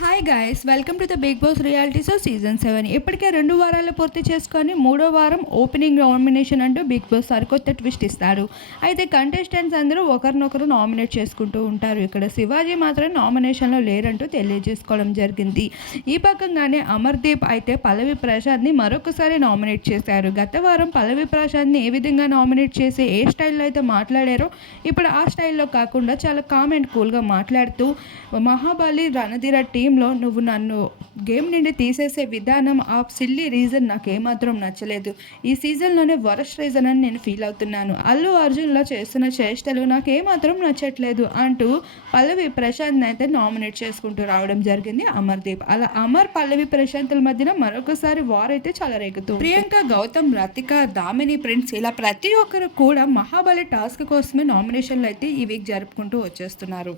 Hi guys, welcome to the Bigg Boss reality show season 7. ఇప్పటికే 2 వారాలు పూర్తి చేసుకొని 3వ వారం ఓపెనింగ్ నామినేషన్ అంటూ బిగ్ బాస్ సరికొత్త ట్విస్ట్ ఇస్తారు. అయితే కంటెస్టెంట్స్ అందరూ ఒకరినొకరు నామినేట్ చేసుకుంటూ ఉంటారు. ఇక్కడ శివాజీ మాత్రం నామినేషన్లో లేరంటూ తెలియజేసుకోవడం జరిగింది. ఈ పక్కగానే అమర్దీప్ అయితే పల్లవి ప్రశాంత్ని మరొకసారి నామినేట్ చేశారు. గత వారం పల్లవి ప్రశాంత్ని ఏ విధంగా నామినేట్ చేసి ఏ స్టైల్లో అయితే మాట్లాడారో ఇప్పుడు ఆ స్టైల్లో కాకుండా చాలా కామ్ అండ్ కూల్గా మాట్లాడుతూ మహాబలి రణధీర టీంలో నువ్వు నన్ను గేమ్ నుండి తీసేసే విధానం, ఆ సిల్లీ రీజన్ నాకు ఏమాత్రం నచ్చలేదు. ఈ సీజన్లోనే వరస్ట్ రీజన్ అని నేను ఫీల్ అవుతున్నాను. అల్లు అర్జున్లో చేస్తున్న చేష్టలు నాకు ఏమాత్రం నచ్చట్లేదు అంటూ పల్లవి ప్రశాంత్ అయితే నామినేట్ చేసుకుంటూ రావడం జరిగింది అమర్దీప్. అలా అమర్ పల్లవి ప్రశాంత్ల మధ్యన మరొకసారి వార్ అయితే చాలా రేగుతుంది. ప్రియాంక, గౌతమ్, రతిక, దామిని, ప్రిన్స్ ఇలా ప్రతి ఒక్కరు కూడా మహాబలి టాస్క్ కోసమే నామినేషన్లు అయితే ఈ వీక్ జరుపుకుంటూ వచ్చేస్తున్నారు.